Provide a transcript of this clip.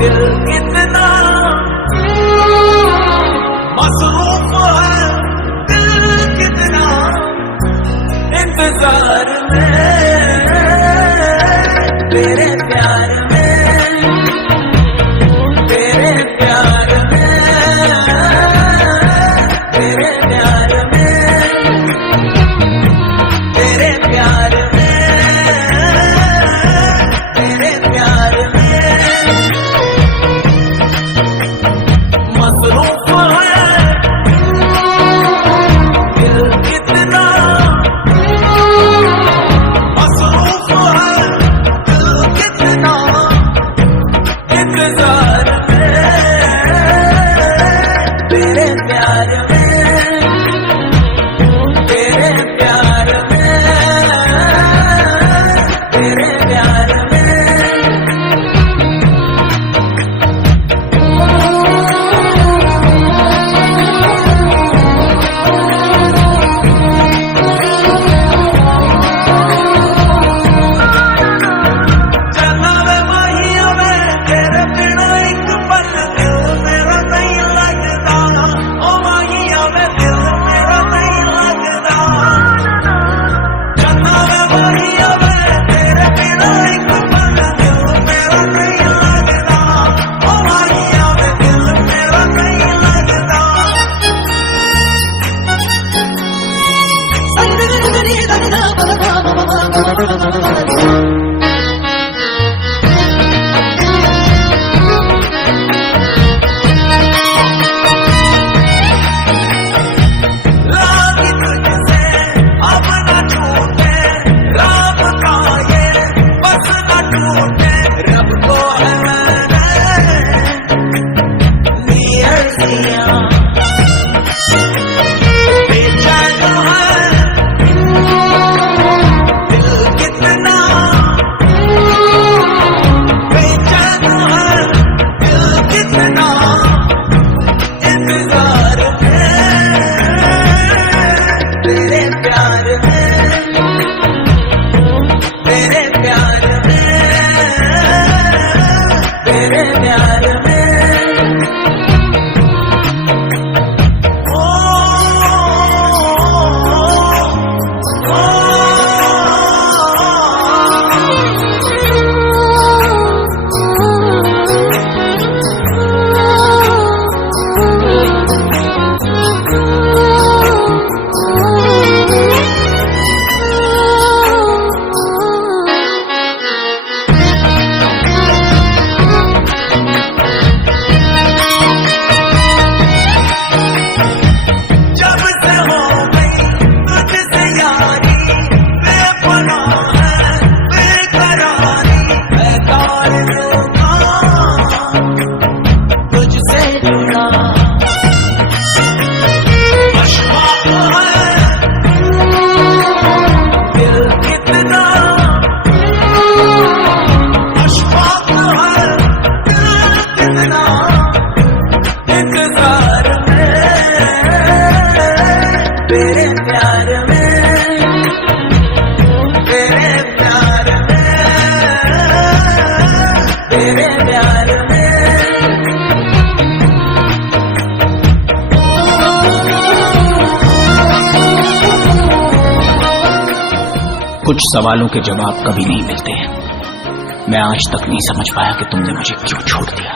दिल कितना मसरूफ है, दिल कितना इंतजार में तेरे प्यार में, तेरे प्यार में, तेरे प्यार में, तेरे प्यार में, तेरे प्यार में मसरूफ है दिल कितना मसरूफ है, दिल कितना इंतजार में तेरे प्यार में, तेरे प्यार में, तेरे प्यार में। जनावे माहिया में तेरे बिना एक पल दिल मेरा नहीं लगता, ओ माहिया में दिल मेरा नहीं लगता। जनावे माहिया में तेरे बिना एक पल दिल मेरा नहीं लगता, ओ माहिया में दिल मेरा नहीं लगता। लागी तुझसे अब न छूटे, राम का ये बस न टूटे। रब को है मैंने दी अर्जियां, बेचैन है दिल कितना, बेचैन है दिल कितना इंतजार में तेरे प्यार में, तेरे प्यार में, तेरे प्यार में। ओ, जब से हो गई तुझसे यारी, बेपनाह है बेकरारी, मैं तार लूंगा तुझसे जुड़ा। अशफाक है दिल कितना, अशफाक है दिल कितना इंतजार में तेरे प्यार में, तेरे प्यार में, तेरे प्यार में। कुछ सवालों के जवाब कभी नहीं मिलते हैं। मैं आज तक नहीं समझ पाया कि तुमने मुझे क्यों छोड़ दिया।